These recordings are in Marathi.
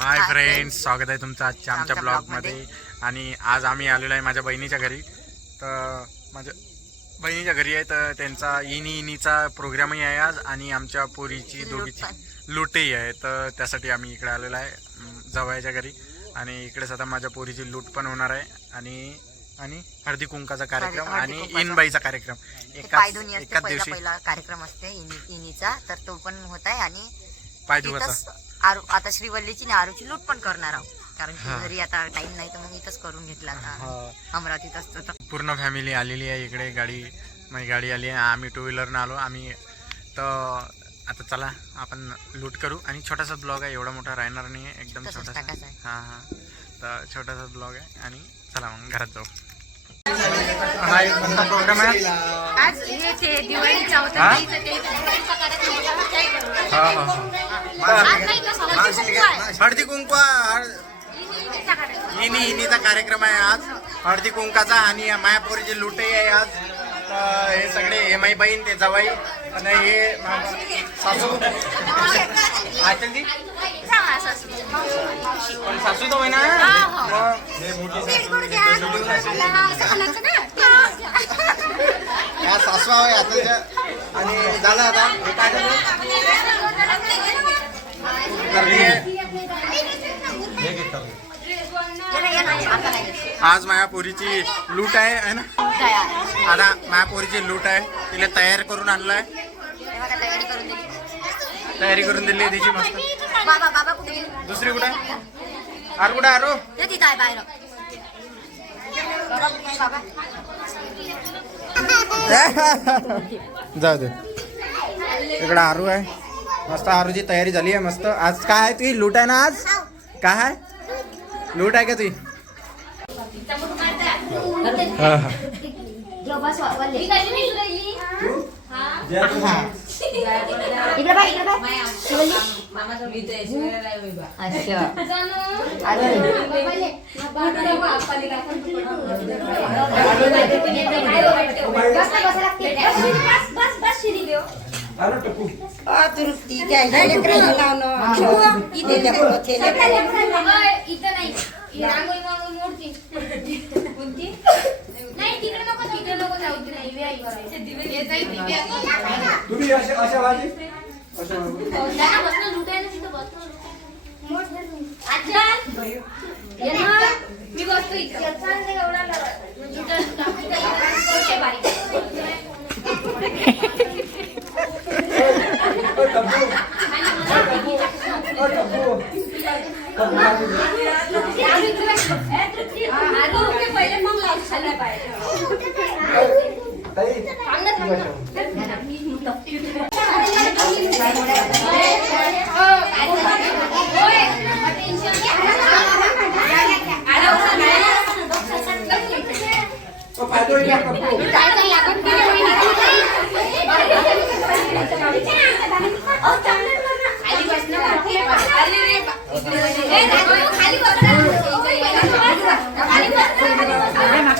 हाय फ्रेंड्स स्वागत आहे तुमचं आजच्या आमच्या ब्लॉगमध्ये आणि आज आम्ही आलेलो आहे माझ्या बहिणीच्या घरी. तर माझ्या बहिणीच्या घरी आहे तर त्यांचा इनी इनीचा प्रोग्रामही आहे आज आणि आमच्या पोरीची दोघीची लूटही आहे. तर त्यासाठी आम्ही इकडे आलेलो आहे जवळच्या घरी. आणि इकडेच आता माझ्या पोरीची लूट पण होणार आहे. आणि आणि हळदी कुंकाचा कार्यक्रम आणि. इनबाईचा कार्यक्रम. एकाच दिवशी. कार्यक्रम असते इनी- इनीचा. तर तो पण होत आहे आणि आरू आता श्रीवल्लीची आणि आरूची लूट पण करणार आहोत. कारण की. घरी आता टाइम नाही तर मग इथंच करून घेतला आता. अमरावतीत असतं तर. पूर्ण फॅमिली आलेली आहे इकडे गाडी माझी गाडी आली आहे. आम्ही टू व्हीलरनं आलो. आम्ही तर आता चला आपण लूट करू. आणि छोटासा ब्लॉग आहे. एवढा मोठा राहणार नाही एकदम छोटासा. हां हां. तर छोटासा ब्लॉग आहे. आणि चला मग घरात जाऊ. हा एक कोणता प्रोग्राम आहे आज हे होता हा? हा हा हळदी कुंकू. इनी इनीचा कार्यक्रम आहे आज हळदी कुंकाचा आणि मायापुरीची लुटही आहे आज तर हे सगळे हे माई बहीण ते जवाई आणि हे सासू. मावशी. पण सासू तर होय ना हा, हो. मग हे मोठी सासू करू द्या. हा, असं म्हणायचं ना. या सासू आहे आताच्या आणि झालं आता हे काय झालं हे आता नाही. आज माया पोरीची लूट आहे है ना? आता माया पोरीची लूट आहे. तिला तयार करून आणलाय. तयारी करून दिली तिची मस्त. दुसरी कुठे? आर कुठे आरो? आहे जाऊ दे. इकडं आरू आहे. मस्त आरूची तयारी झाली आहे मस्त. आज काय आहे तुझी? लूट आहे ना आज? काय आहे? लूट आहे का तुझी? इकडे बाय इकडे बाय शिवल्ली अच्छा अरे इथं नाही ही रांगोळी मागून मूर्ती कोणती नाही तिकडे नको जाऊ, तिकडे नको जाऊ इकडे हिरवी आई करायची. हे जाईल, हिरवी आई करायची. तुम्ही अशा अशा भाजी अच्छा. मी बसतो इथं.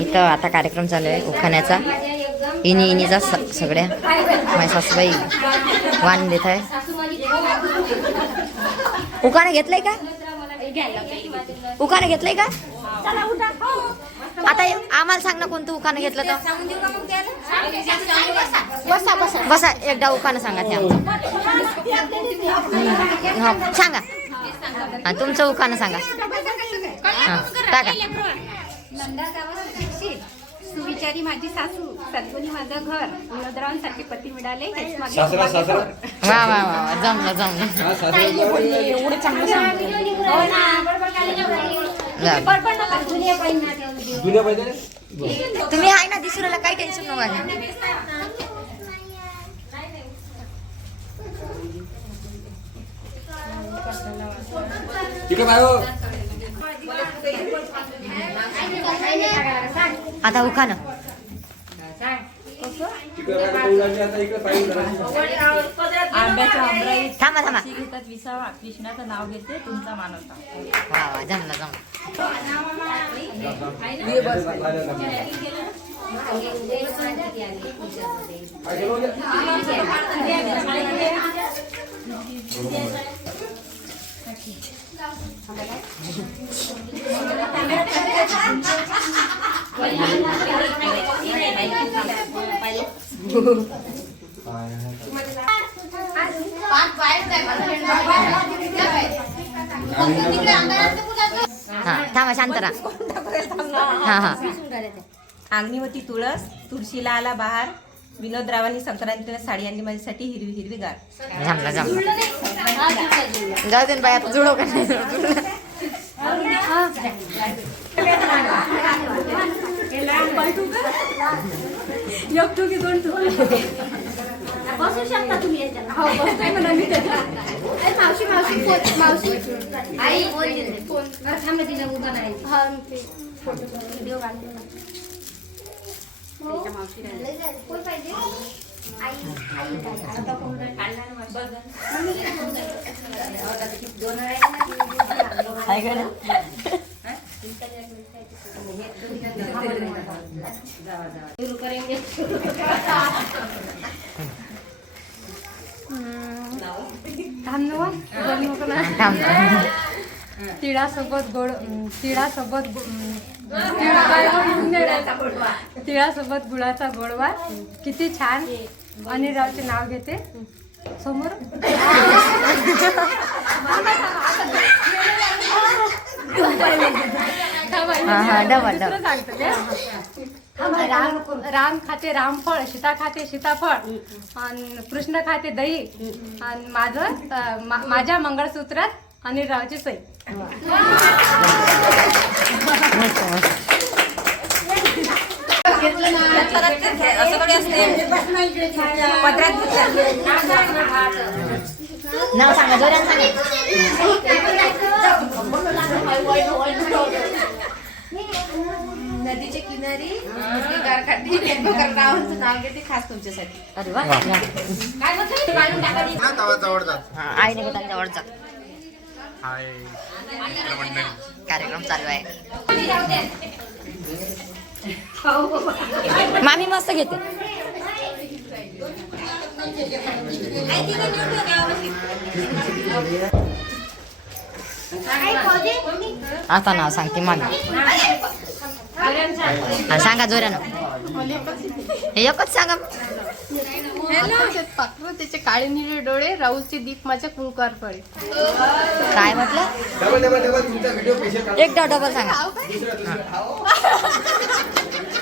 इथं आता कार्यक्रम चालू आहे उखाण्याचा. इनी इनीचा स- सगळ्या. माझ्या सासूबाई वाण देत आहे. उखाणं घेतलंय का? उखाणं घेतलंय का? आता आम्हाला सांग ना कोणतं उखाणं घेतलं तर. बसा बसा बसा. एकदा उखाणं सांगा ते आमचं. हा, सांगा. हा तुमचं उखाणं सांगा. हा, टाका. सुविचारी माझी सासू सद्गुणी माझं घर विनोदरावांसारखे पती मिळाले वा वा वा जमलं जमलं. एवढं चांगलं जुन्या पाहिजे तुम्ही आहे ना दिसू राहिला काही टेन्शन पाय हो. आता उखाणं तिकडे पाय पाहून राहिली, आता इकडे पाय करायची. आंब्याच्या आंब्राई थांबा थांबा. घेतात विसावा. कृष्णाचं नाव घेते तुमचा मान होता. वा वा जमलं जमलं. पाय गेलो द्या. हा थांबा शांत राहा हा हा. अंगणीवती तुळस तुळशीला आला बहार विनोद रावांनी संक्रांतीला साडी आणली माझ्यासाठी हिरवी हिरवी गार. जमलं जमलं जाऊ दे ना बाई आता जुळव का नाही? बसू शकता तुम्ही हो मावशी मावशी मावशी. आई फोन थांब तिला उभा हा व्हिडिओ काढतो. कोण पाहिजे आई आई काय आता कोण काढला आहे. का ना? थांब. ना बोल नको ना थांब तिळासोबत गोड तिळासोबत तिळ तिळासोबत गुळाचा गोडवा. किती छान. अनिलरावचे नाव घेते. समोर? राम खाते रामफळ सीता खाते सीताफळ आणि कृष्ण खाते दही आणि माझं माझ्या मंगळसूत्रात अनिलरावची सई. असं कडे असते पदरात नाव सांगा जोरात सांगा नदीच्या किनारी गारखाटी नाव घेते खास तुमच्यासाठी. अरे वा. या. ना तवा जवळ जात हा, आईने का त्यांच्या जवळ जा. हाय. मित्रमंडळी. कार्यक्रम चालू आहे. मामी मस्त घेते. आता नाव सांगते मामी हा, सांगा जोरानं. हे एकच सांगा. त्याचे काळे निळे डोळे राहुलचे दीप माझ्या कुंकार फळे काय म्हटलं? डबल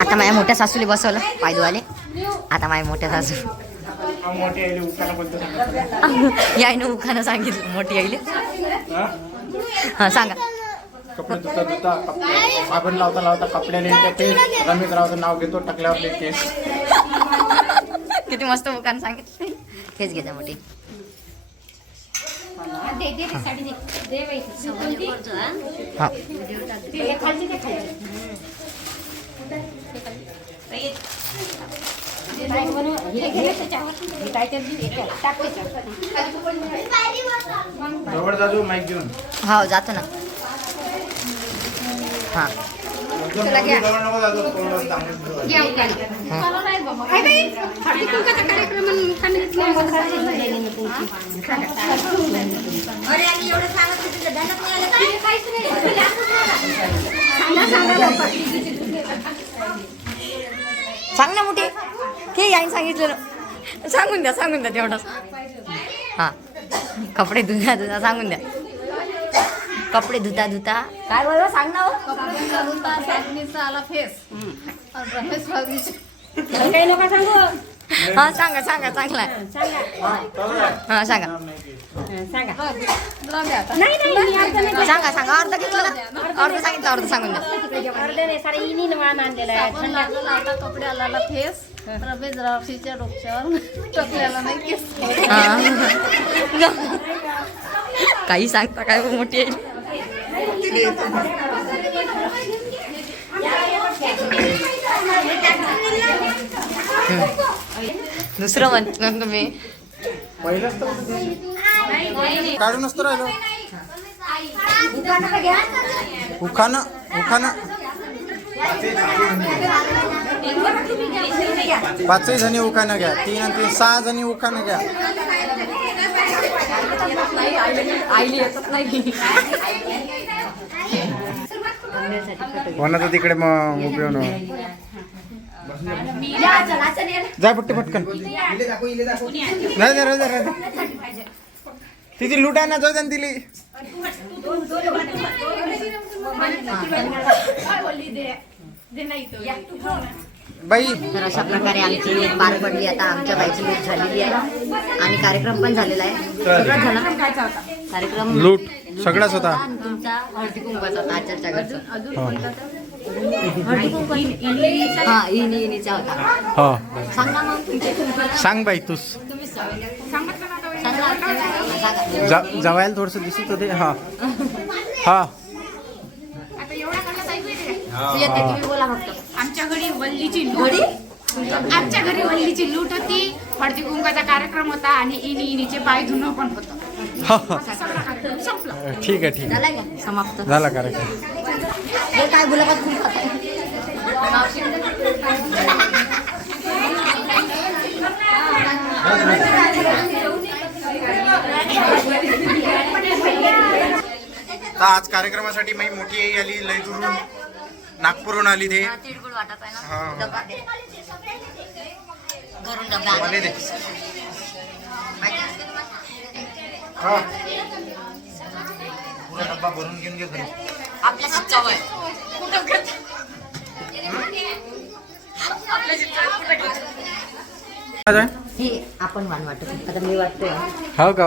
आता माझ्या मोठ्या सासूले बसवलं पायदूवाले. आता माझ्या मोठ्या सासू. यायनं उखानं सांगितलं मोठी आईले. हा सांगा. कपडे धुता धुता कपडे साबण लावता लावता कपड्याला येते पेस्ट रमेश रावचं नाव घेतो टाकल्यावर ते केस किती मस्त उखान सांगितलं. हेच घेता मोठी. दे दे दे साडी दे. दे बाई. हा. सांग. ना मोठी. ते यायला सांगितलं सांगून द्या सांगून द्या तेवढंच हां. कपडे धुता धुता सांगून द्या. कपडे धुता धुता. काय बोलवा सांग ना हो. आला फेस फेस काही नका सांगू. हा सांगा सांगा चांगला. हा सांगा. सांगा. सांगा. अर्ध घेतलं अर्ध सांगितलं अर्ध सांगून द्या. अर्ध नाही सारे इनी वाण आणलेलं आहे. आपण लागला लावला कपडे आला फेस. रमेश रावशीच्या डोक्यावर टकल्याला नाही केस. काही सांगता काय मोठी आहे दुसरं म्हणत ना तुम्ही. काढूनच तर राहिलो. उखाणं उखाणं. पाचही जणी उखाणं घ्या. तीन आणि तीन सहा जणी उखाणं घ्या. कोणाचं तिकडे मग उपयोग नाही जा पट्टी पटकन नाही दे, दे, दे. तिची लुटा ना जाऊ द्या ना तिली बाई. तर अशा प्रकारे आमची पार पडली. आता आमच्या बाईची लूट झालेली आहे. आणि कार्यक्रम पण झालेला आहे. सगळं झालं? कार्यक्रम लूट. सगळाच होता. आणि तुमचा हळदी कुंकवाचा होता आचारच्या घरचा. हा. इनी इनीचा? होता. हो. सांगा मग तुमचे सांग बाई तूच. सांगा. सांगा. जा? जवायला थोडस दिसत होते. हा. हा. तुम्ही बोला फक्त. वल्लीची लूट आमच्या घरी वल्लीची लूट होती. हळदी कुंकाचा कार्यक्रम होता आणि इनी इनीचे पाय धुणं पण होतं. सगळा कार्यक्रम संपला. ठीक आहे ठीक झाला का? समाप्त. आहे झाला कार्यक्रम. हे काय गुलाबात आहे आज कार्यक्रमासाठी मी मोठी आई आली लय दुरून. नागपूरहून आली ते तिळगुळ वाटत आहे हा. ना डबा दे. घरून डबा आण. मला दे हा पुरा डब्बा भरून घेऊन घे घरी आपल्या शिच्चावर हे आपण वाण वाटत आता मी वाटतोय हो का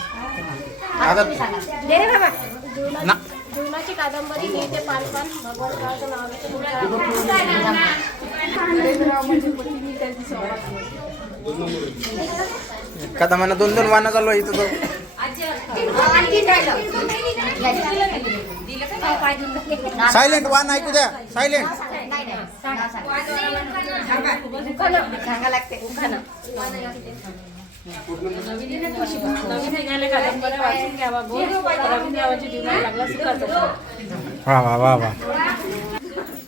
आता दे रे बाबा. ना जीवनाची कादंबरी लिहिते पालपण भगवंतरावचं नाव एखादा म्हणा दोन दोन वाहनं चालू आहे इथं तो. सायलेंट वाहन ऐकू द्या. सायलेंट सांगा लागते. नवीन निघाले कादंबऱ्या वाचून घ्यावा बोल जीवनात लागला सुखाचा वा वा वा वा.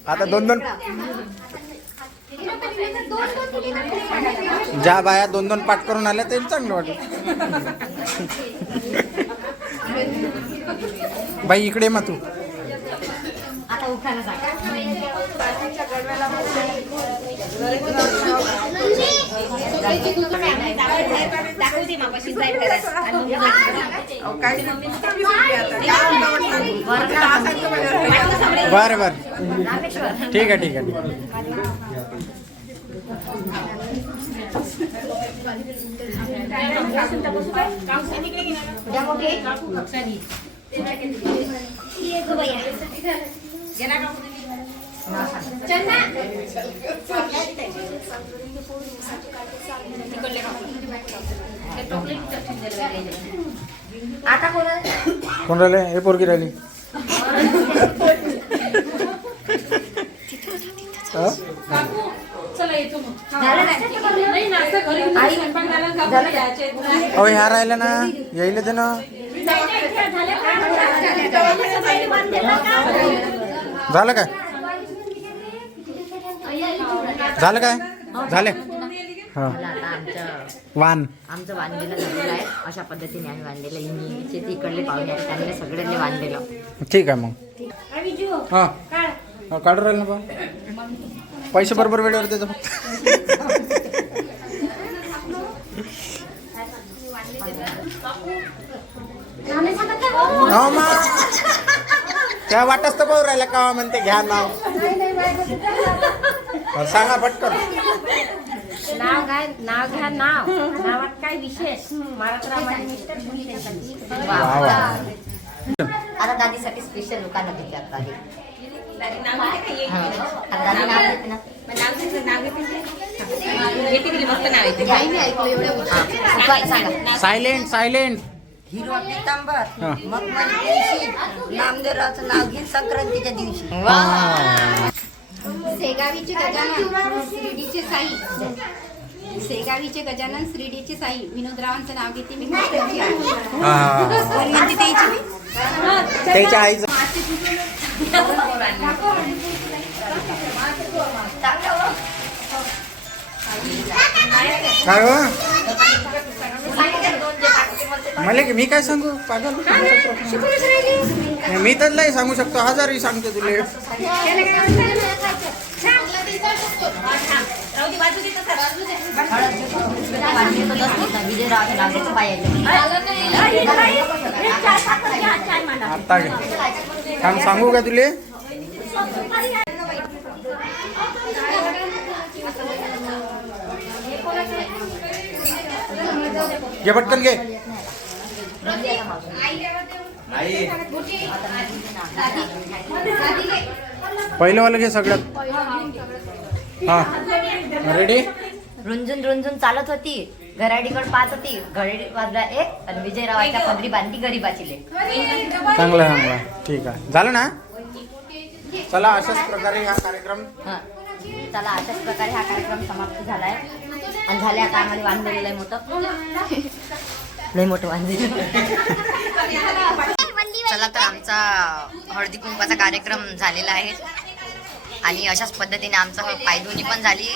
आता दोन दोन. ज्या बाया दोन दोन पाठ करून आल्या ते चांगलं वाटत बाई इकडे मग तू. बार बार. ठीक है ठीक आहे ठीक भैया आता कोण राहिले? हे पोरगी राहिली. अहो ह्या राहिल्या ना. यायला ते ना. झालं काय? झालं काय? झाले? हा. आता आमचं वान. आमचं बांधलेलं झालेलं आहे. अशा पद्धतीने आम्ही बांधलेलं इंजिनचे तिकडले पाहुणे आहेत त्यांनी सगळ्यांनी बांधलेलं ठीक आहे मग. हा. हा, काढून राहील ना बा पैसे बरोबर वेळेवर देतो फक्त. हो मग त्या वाटच तर पाहू राहिला का म्हणते घ्या नाव. सांगा पटकन. नाव काय नाव घ्या नाव. नावात काय विशेष. आता दादीसाठी स्पेशल दुकान देते आता दादी हा. आता दादी नाव देते ना. काही नाही ऐकलं एवढं हा. दुकान सांगा. सायलेंट सायलेंट हिरवा पितांबर. मग दिवशी नामदेवरावचं नाव घेईन संक्रांतीच्या दिवशी. सेगावीचे गजानन श्रीडीचे साई सेगावीचे गजानन श्रीडीचे साई विनोदरावांचं नाव घेते. हा. मी? त्याच्या आईचं काय हो मला की मी काय सांगू? पागल? मी तर नाही सांगू शकतो. हजारही सांगतो तुले. आता. थांब सांगू का तुले? घे पटकन घे. पहिलं वाला घे सगळ्यात हा. रेडी रुंजून रुंजून चालत होती. घराडीकडे पाहत होती. घडी वाजला एक आणि विजयरावाच्या पदरी बांधली गरीबाची लेक. चांगलं चांगलं. ठीक आहे. झालं ना? चला अशाच प्रकारे हा कार्यक्रम. हा. चला अशाच प्रकारे हा कार्यक्रम समाप्त झालाय. आणि झाले आता आम्हाला बांधलेलं आहे मोठं. लय मोठं बांधलेलं चला तर आमचा हळदी कुंकाचा कार्यक्रम झालेला आहे. आणि अशाच पद्धतीने आमचा पायधुनी पण झाली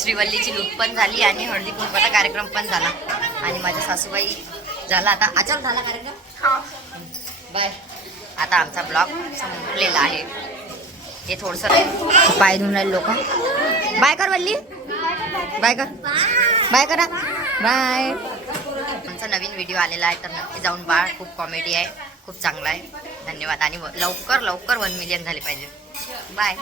श्रीवल्लीची लूट पण झाली आणि हळदी कुंकाचा कार्यक्रम पण झाला. आणि माझ्या सासूबाई झाला आता. अचल झाला कार्यक्रम? बाय आता आमचा ब्लॉग संपलेला आहे. हे थोडस पाय धुवून राहिले लोक. बाय कर वल्ली. बाय कर. बाय करा. बाय. आमचा नवीन व्हिडिओ आलेला आहे तर नक्की जाऊन बाळ खूप कॉमेडी आहे. खूप चांगला आहे. धन्यवाद. आणि लवकर लवकर वन मिलियन झाले पाहिजे. बाय